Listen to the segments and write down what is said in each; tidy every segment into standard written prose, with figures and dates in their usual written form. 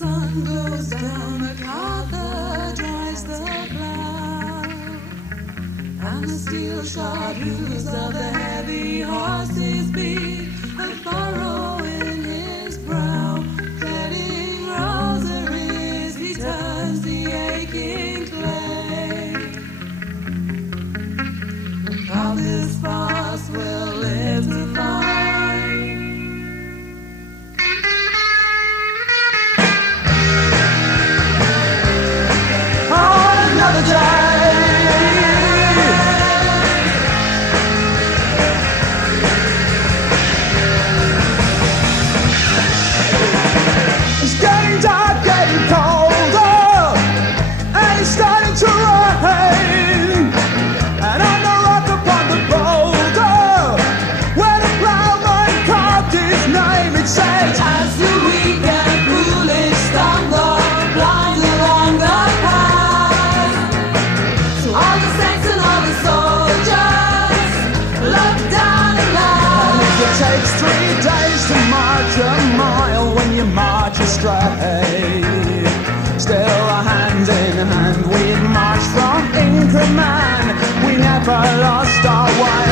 sun goes down, Macarthur drives the plough, and the steel-shod hoofs of the heavy horses beat a furrow in his brow. Treading rosaries, he turns the aching clay. How this farce will live to find. On another day, it's getting dark, getting colder, and it's starting to rain. And on the rock upon the boulder, where the ploughman carved his name, it said, as the weak and foolish stumble blind along the path, so all the saints and all the soldiers look down and laugh. And if it takes 3 days to march a mile when you march astray, still a hand in hand we'd march from Increment. We never lost our way.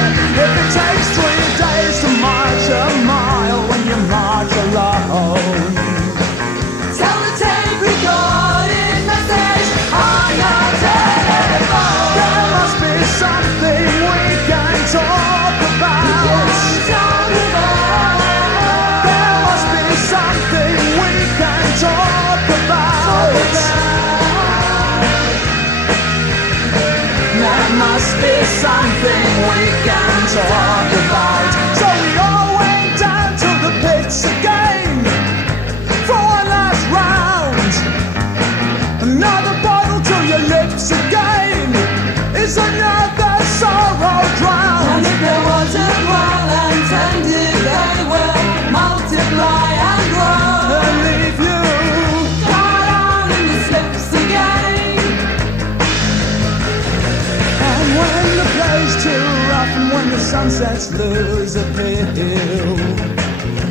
If it takes 3 days to march a mile when you march alone, tell the tape recorded message on your telephone. There must be something we can talk about. There must be something we can talk about. There must be something we can talk about. So we all went down to the pits again for one last round. Another bottle to your lips again is another sorrow drowned. And if there wasn't well intended, they will multiply and grow and leave you caught on in the slips again. And when the play's too rough and when the sunsets lose appeal,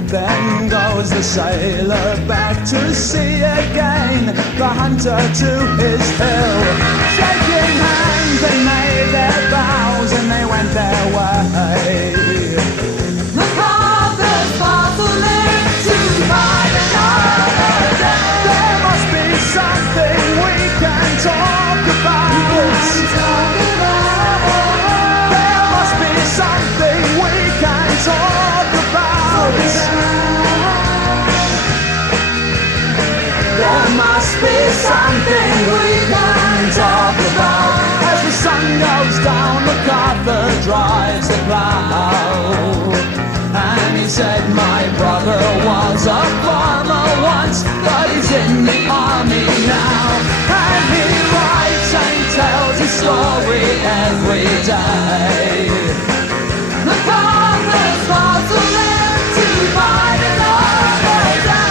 then goes the sailor back to sea again, the hunter to his hill. Shaking hands, they made their vows and they went their way. Macarthur's fossil lived to fight another day. There must be something we can talk about. There must be something we can talk about. There must be something we can talk about. As the sun goes down, Macarthur drives the plough. And he said, my brother was a farmer once, but he's in the army now. And he writes and tells his story every day. Macarthur's fossil lived to fight another day.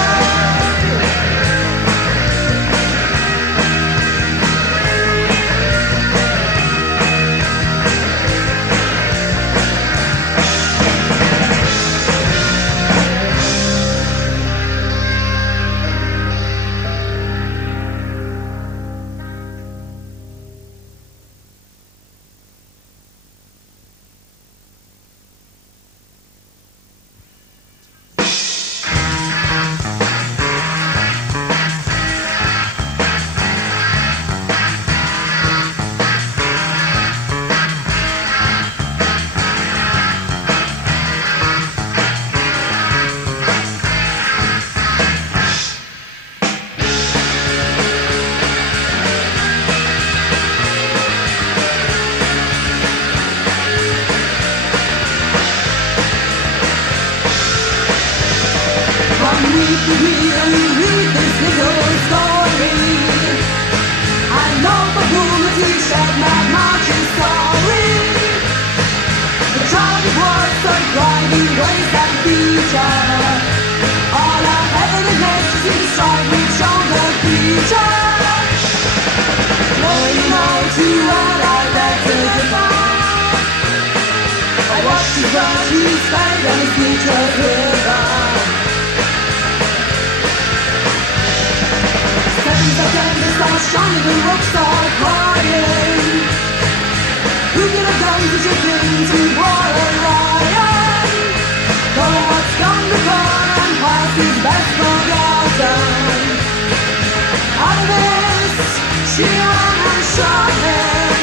shining and rockstar crying. Who could have done such a thing to Royal Ryan? Though what's come before and past is best forgotten. Out of this, she ran and shot him.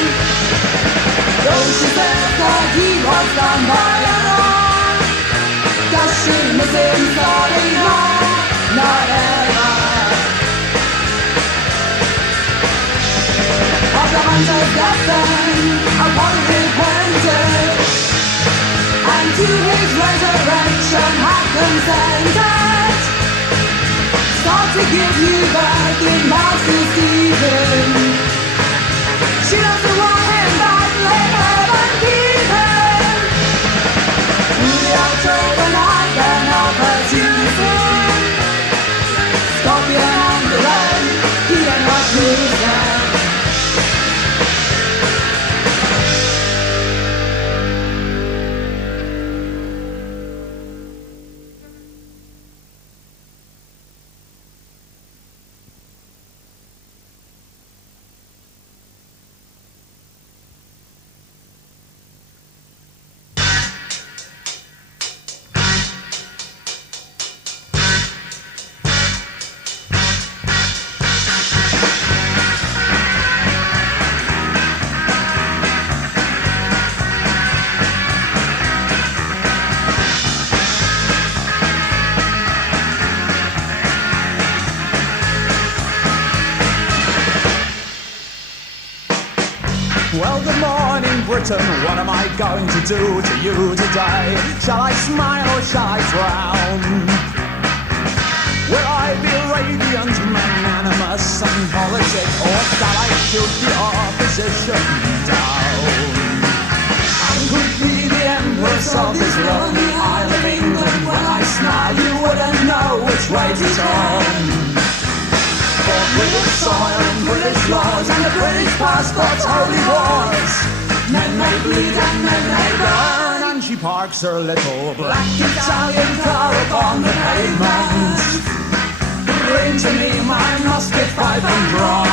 Though she said that he was done by an arm, does she miss him sorry? No, not ever. Of the hunter's death then, upon repented, and to his resurrection had consented. Start to give you back in Master Stephen. She doesn't want him back, let heaven keep him. Through the October night and opportunity, Scorpion and the rain, he ain't not losing. Well, good morning, Britain. What am I going to do to you today? Shall I smile or shall I frown? Will I be radiant, magnanimous and politic, or shall I shoot the opposition down? I could be the empress of this lonely Isle of England. When I smile, you wouldn't know which way to turn. For British soil and British laws and the British passport's holy wars, men may bleed and men may burn. And she parks her little black Italian car upon the pavement. Bring to me my musket, pipe and drum,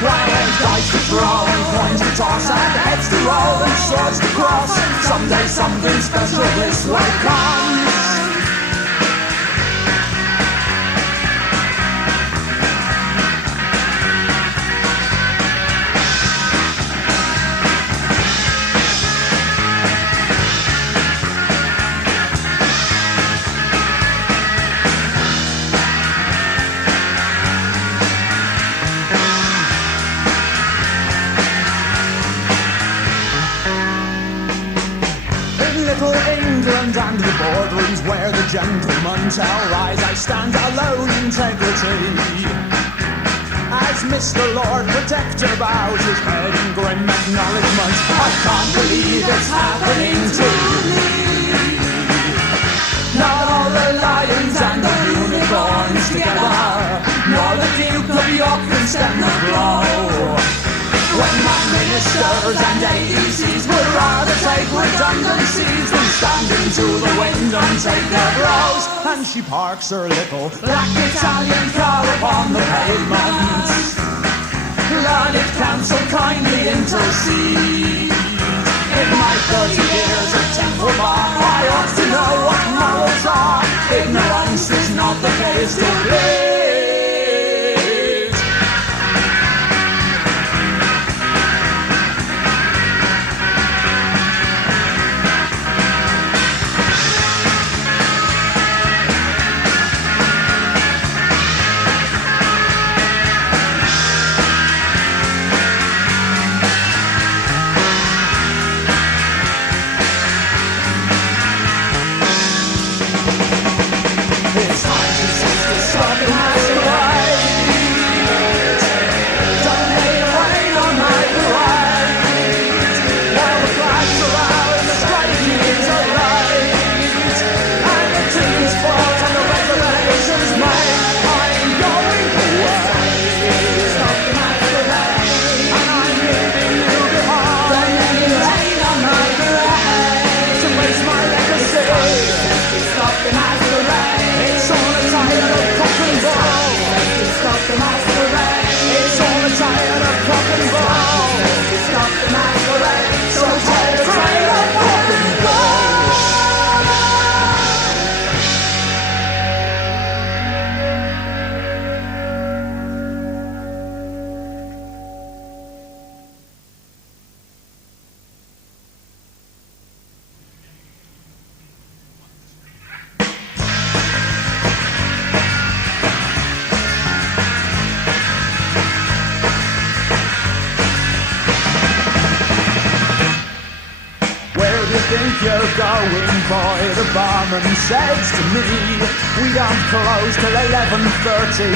while there's dice to throw and coins to toss and heads to roll and swords to cross. Someday something special this way comes. And the boardrooms where the gentlemen tell lies, I stand alone integrity. As Mr. Lord Protector bows his head in grim acknowledgement, I can't believe it's happening to me. Not all the lions and the unicorns together, nor the Duke of York can stem the blow. When my ministers and AECs would rather take redundancies than stand into the wind and take their blows. And she parks her little black Italian car upon the pavement. Learned council kindly intercede. In my 30 years of temple bar, I ought to know what morals are. Ignorance is not the case to please. It's time to stop were going, boy, the barman says to me, we don't close till 11:30.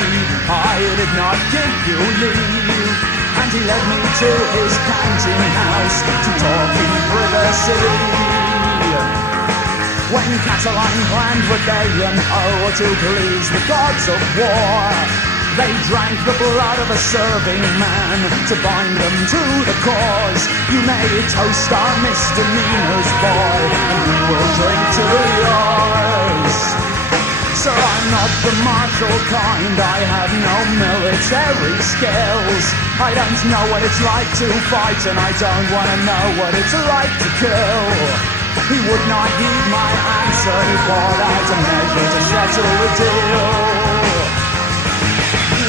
I did not give you leave, and he led me to his counting house to talk in privacy. When Catalan planned rebellion, oh, to please the gods of war, they drank the blood of a serving man to bind them to the cause. You may toast our misdemeanors, boy, and we will drink to yours. Sir, I'm not the martial kind, I have no military skills. I don't know what it's like to fight, and I don't want to know what it's like to kill. He would not heed my answer, he poured out a measure to settle the deal.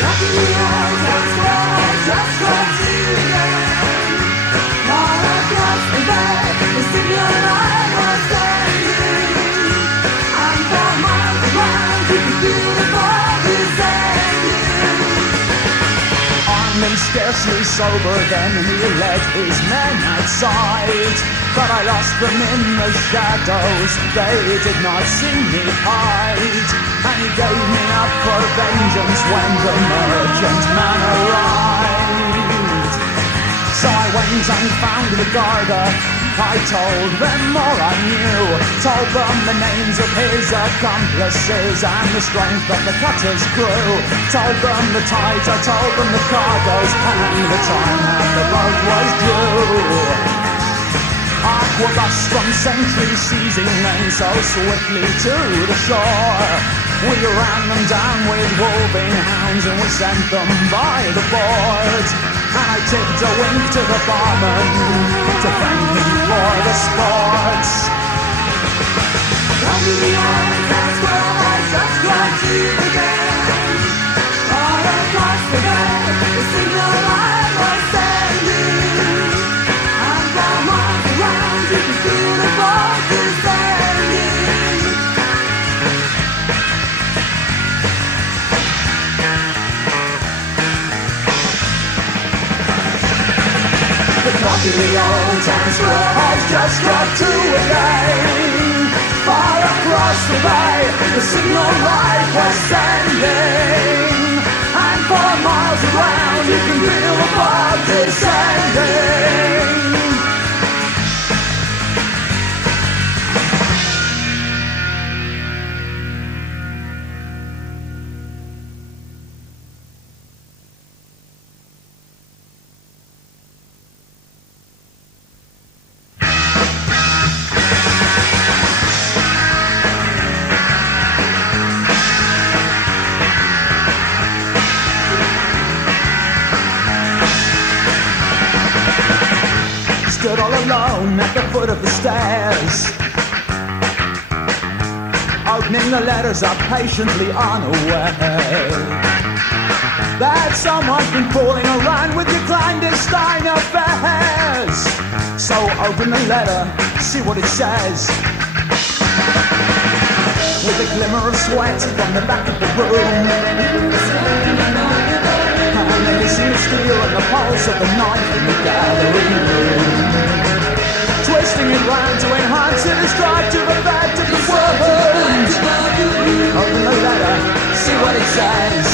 Rockery, that's where I just got to again. All across the bay, the signal I was standing, and for miles around, you could feel the fog descending. Armed and scarcely sober, then he led his men outside, but I lost them in the shadows, they did not see me hide. And he gave me up for vengeance when the merchant man arrived. So I went and found the Garda, I told them all I knew, told them the names of his accomplices and the strength of the cutter's crew, told them the tides, I told them the cargoes, and the time that the boat was due. Aquabus from centuries seizing men so swiftly to the shore. We ran them down with wolving hounds and we sent them by the board. And I tipped a wink to the barman to thank him for the sports. Come to the island, that's where I just got to again. All across the bay, the signal I was sending, and for miles around you can feel the fog descending. The clock in the old town square has just got to again. Far across the bay, the signal light was sending, and for miles around you can feel the fog descending. Stood all alone at the foot of the stairs, opening the letters up patiently unaware that someone's been fooling around with your clandestine affairs. So open the letter, see what it says. With a glimmer of sweat from the back of the room, and then you see the steel and the pulse of the knife in the gallery room, twisting it round to enhance it, its drive to the back of the wound. Open the letter, see what it says.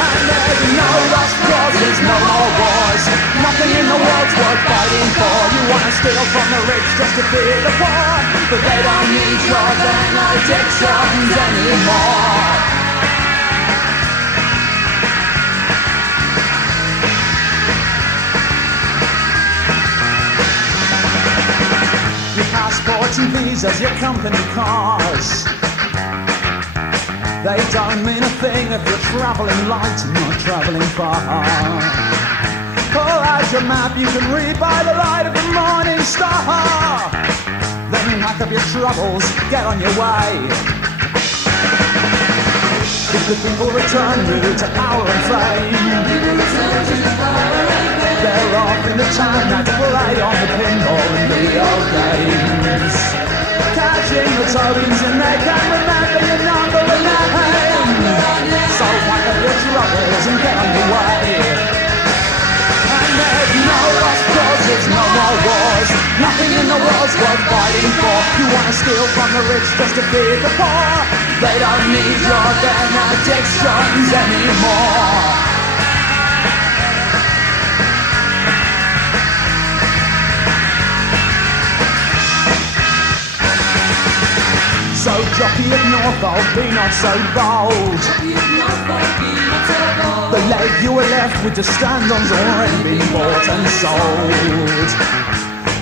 And there's no lost causes, no more wars, nothing in the world's worth fighting for. You wanna steal from the rich just to feed the poor, but they don't need your benedictions anymore. Passports and visas, your company cars, they don't mean a thing if you're travelling light and not travelling far. Pull out your map, you can read by the light of the morning star. Then pack up your troubles, get on your way. If the people return you to power and fame, they're off in the town now to play on the pinball and video games, cashing the tokens and they can't remember your number and name. So pack up your troubles and get on your way. And there's no lost causes, no more wars, nothing in the world's worth fighting fighting for. You wanna steal from the rich just to feed the poor. They don't need your benedictions anymore. So jockey of Norfolk, be not so bold. The leg you were left with to stand on's already been bought and sold.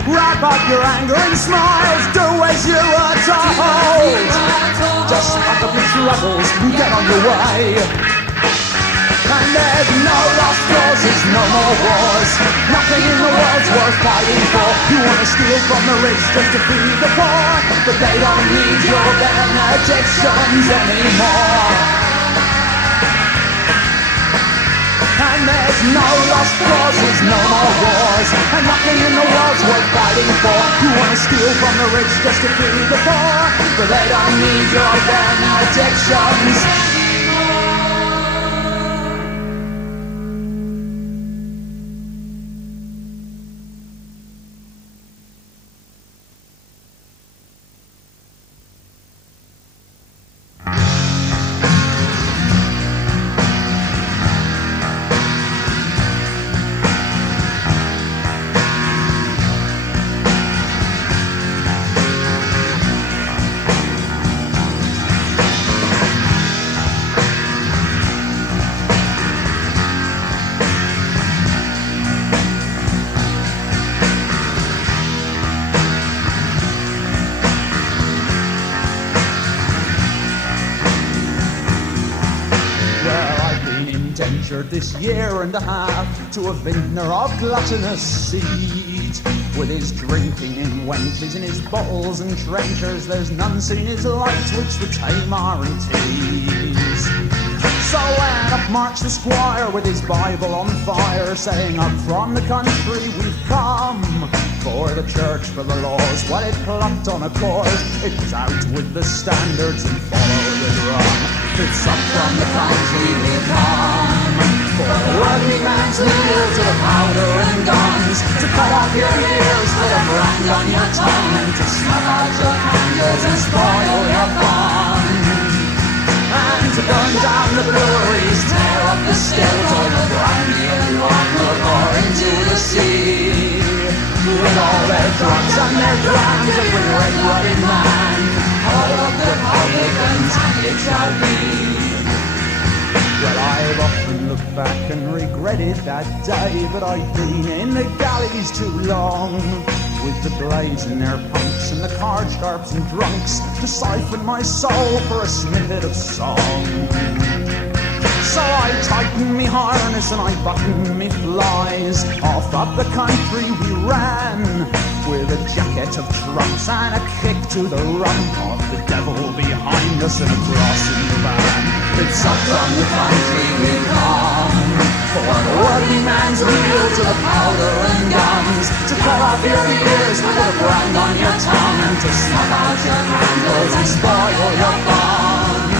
Wrap up your anger in smiles, do as you were told. Just pack up your troubles and get on your way. And there's no lost causes, no more wars. Nothing in the world's worth fighting for. You wanna steal from the rich just to feed the poor, but they don't need your benedictions anymore. And there's no lost causes, no more wars. And nothing in the world's worth fighting for. You wanna steal from the rich just to feed the poor, but they don't need your benedictions. This year and a half to a vintner of gluttonous seed. With his drinking in wenches in his bottles and trenchers, there's none seen his light which the tame aren't tease. So when up marched the squire with his Bible on fire, saying up from the country we've come, for the church, for the laws, what it plucked on a course, it was out with the standards and followed the drum. It's up from the country we've come, for the working man's wheel to the powder and guns, to cut off your ears, put a brand on your tongue, and to snuff out your candles and spoil your fun. And to burn down the breweries, tear up the stills, all the brandy and wine will pour into the sea. With all their drums and their drams, every red-blooded man, all of the publicans, it shall be. Well, I've often looked back and regretted that day, but I've been in the galleys too long, with the blades in their punks and the card sharps and drunks, to siphon my soul for a snippet of song. So I tightened me harness and I buttoned me flies. Off up the country we ran, with a jacket of trumps and a kick to the rump of the devil behind us and a cross in the van. It's up from the country we come, for the working man's wheel to the powder and guns, to cut off your ears with a brand on your tongue, and to snuff out your candles and spoil your fun.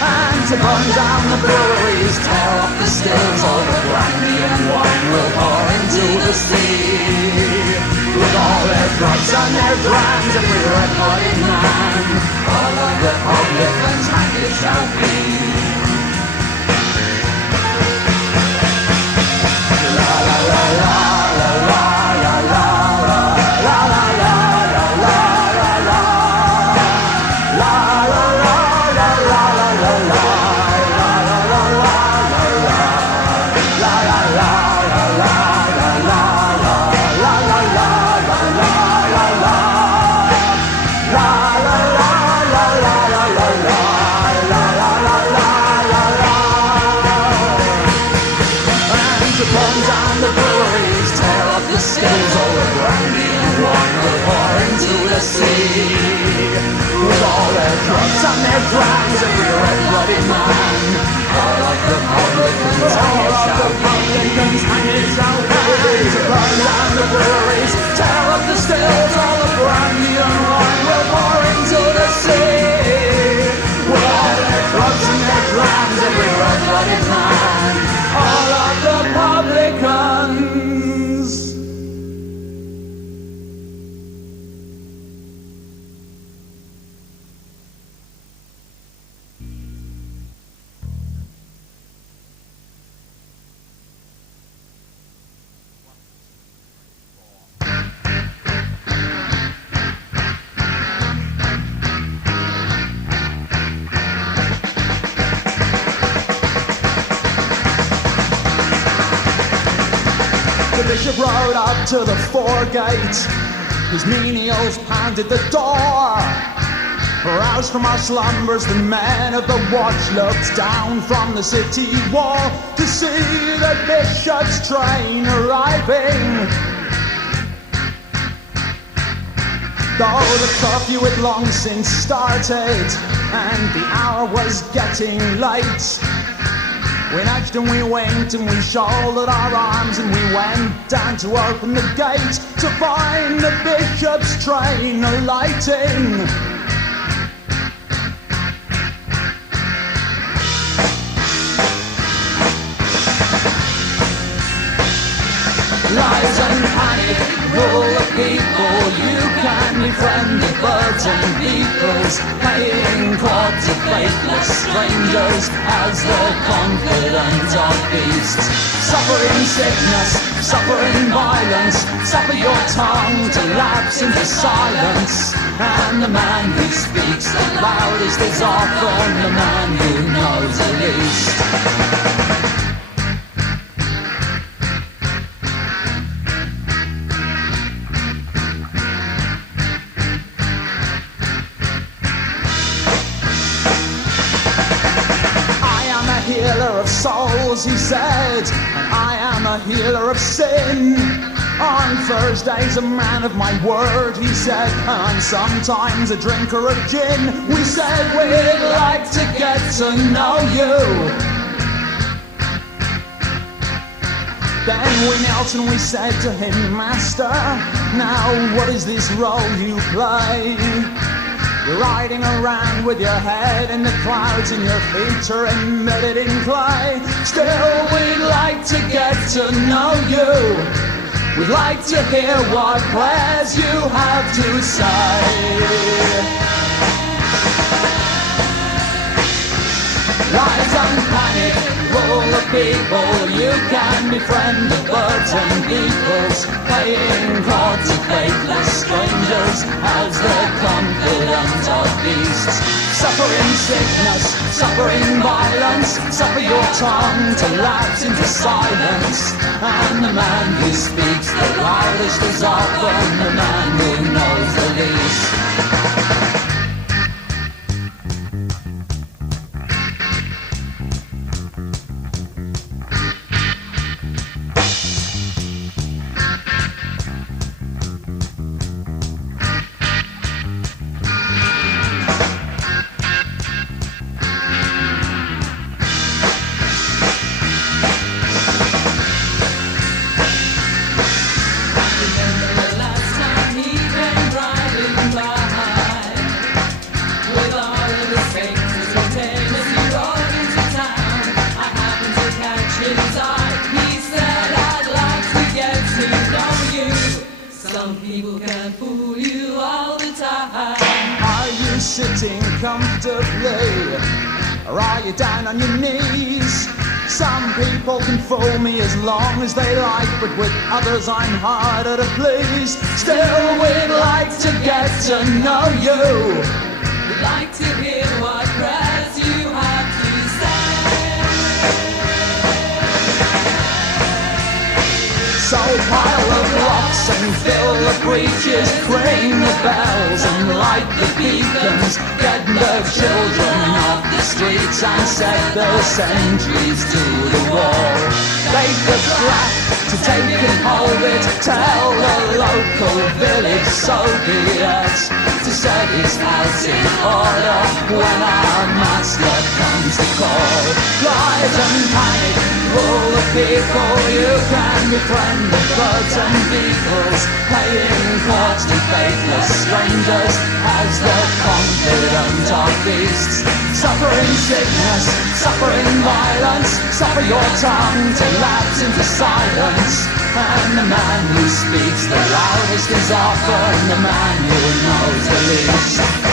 And to burn down the breweries, tear up the stills, all the brandy and wine will pour into the sea. With all their drugs and their drams, every red-blooded man, all of the publicans, and it shall be. La la la la la la la la la la la la la la la la la la. Stills all the brandy and wine will pour into the sea. With all their drugs and their drams, every red-blooded man, all of the publicans, and it shall be. To burn down the breweries, tear up the stills, all the brandy and wine will pour into the sea. With all their drugs and their drams, every red-blooded man, all of the publicans. bishop rode up to the foregate. His menials pounded the door. Roused from our slumbers, the men of the watch looked down from the city wall to see the bishop's train arriving. Though the curfew had long since started and the hour was getting late, we nudged and we winked and we shouldered our arms and we went down to open the gate to find the bishop's train alighting. Lies and panic rule the people. You can befriend the birds and beetles, paying court to faithless strangers as the confidant of beasts. Suffering sickness, suffering violence, suffer your tongue to lapse into silence. And the man who speaks the loudest is often the man who knows the least. Healer of souls, he said, and I am a healer of sin. On Thursdays a man of my word, he said, and I'm sometimes a drinker of gin. We said we'd like to get to know you. Then we knelt and we said to him, Master, now what is this role you play? You're riding around with your head in the clouds and your feet are embedded in clay. Still, we'd like to get to know you. We'd like to hear what prayers you have to say. Lies and panic rule the people. You can befriend the birds and beetles, paying court to faithless strangers as the confidant of beasts. Suffering sickness, suffering violence, suffer your tongue to lapse into silence. And the man who speaks the loudest is often the man who knows the least. Sitting comfortably, or are you down on your knees? Some people can fool me as long as they like, but with others I'm harder to please. Still, we'd like to get to know you. We'd like to hear what prayers you have to say. So pile the blocks and fill the breaches, ring the bells and light the beacons, get the children off the streets and set those sentries to the wall. Take the flat to take and hold it, tell the local village so be it, to set his house in order when our master comes to call. Lies and panic rule the people. You can befriend the birds and beetles, paying court to faithless strangers as the confidant of beasts. Suffering sickness, suffering violence, suffer your tongue to lapse into silence. And the man who speaks the loudest is often the man who knows the least.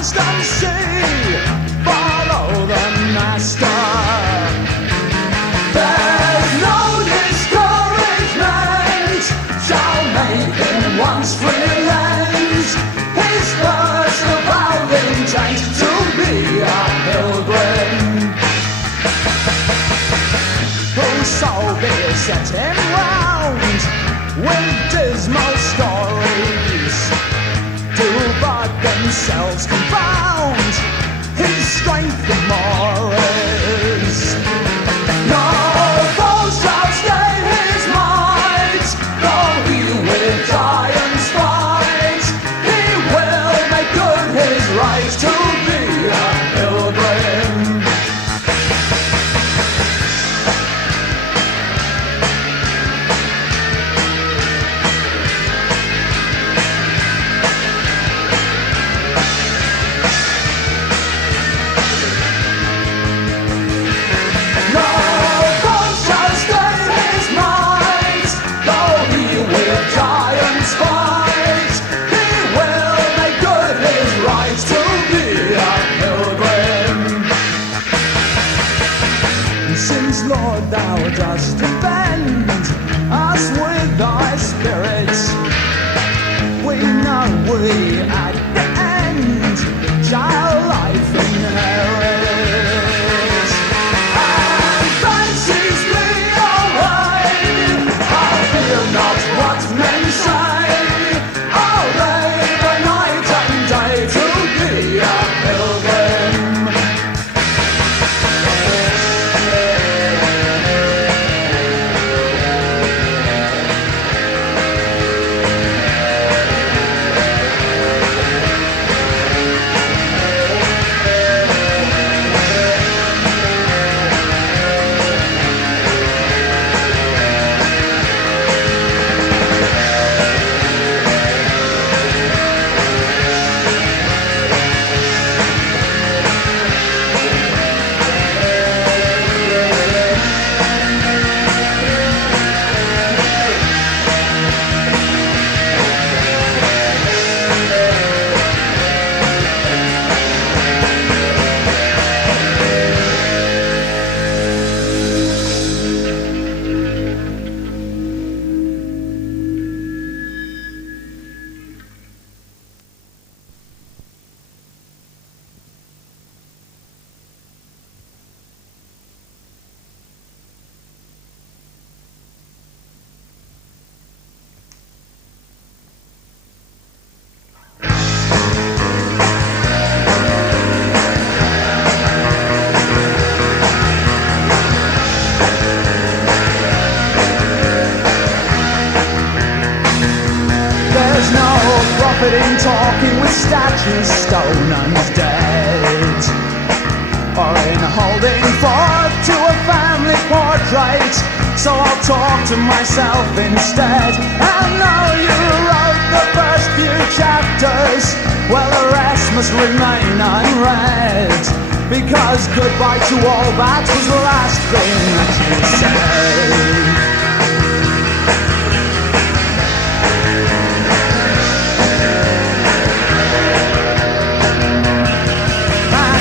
constant sea. Follow the master. There's no discouragement shall make him once relent his first avowed intent to be a pilgrim. Whoso beset him round with dismal stories do but themselves confound his strength the more is. No foe shall stay his might, though he with giants fight. He will make good his right to be a pilgrim. Lord, thou dost defend us with thy spirit. We know we at the end shall life inherit. And fancies flee away, I fear not what men say. I'll labor night and day to be a pilgrim. In talking with statues, stone and dead, or in holding forth to a family portrait. So I'll talk to myself instead. And now you wrote the first few chapters, well, the rest must remain unread, because goodbye to all that was the last thing that you said.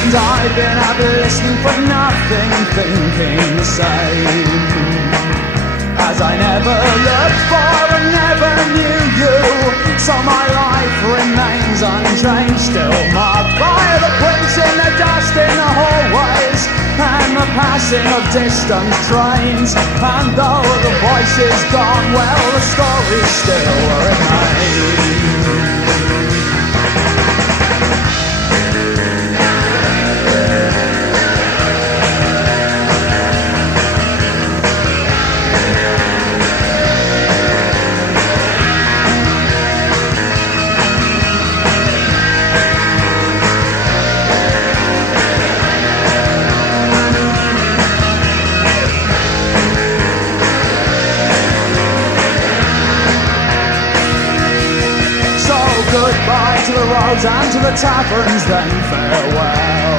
And I've been out listening for nothing, thinking the same, as I never looked for and never knew you. So my life remains unchanged, still marked by the prints in the dust in the hallways and the passing of distant trains. And though the voice is gone, well, the story still remains. Goodbye to the roads and to the taverns, then farewell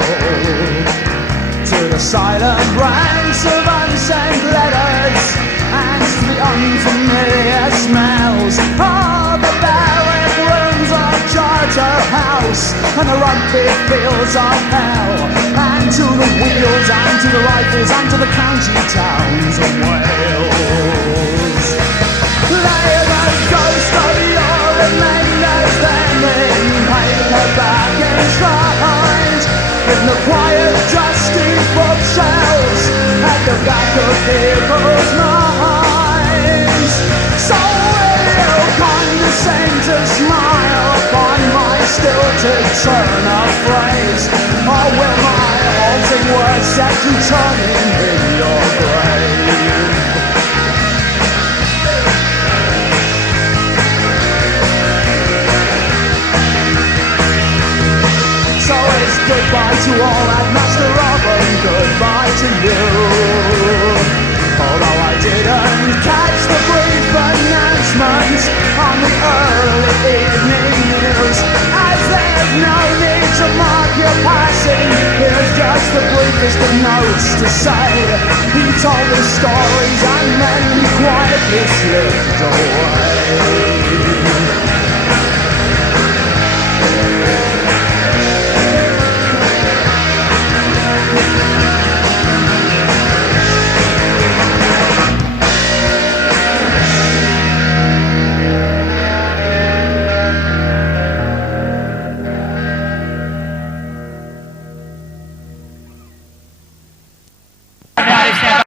to the silent ranks of unsent letters and to the unfamiliar smells of the barren rooms of charter houses. house and the rugby fields of hell, and to the wheels and to the rifles and to the county towns of Wales. Lay the ghost of your remainders then in paperback enshrined in the quiet dusty bookshelves at the back of people's minds. So will you condescend to smile upon my stilted turn of phrase, or will my halting words set you turning in your grave? So it's goodbye to all at Master Robin, goodbye to you. Although I didn't catch the brief announcement on the early evening news, as there's no need to mark your passing, here's just the briefest of notes to say he told the stories and then quietly slipped away.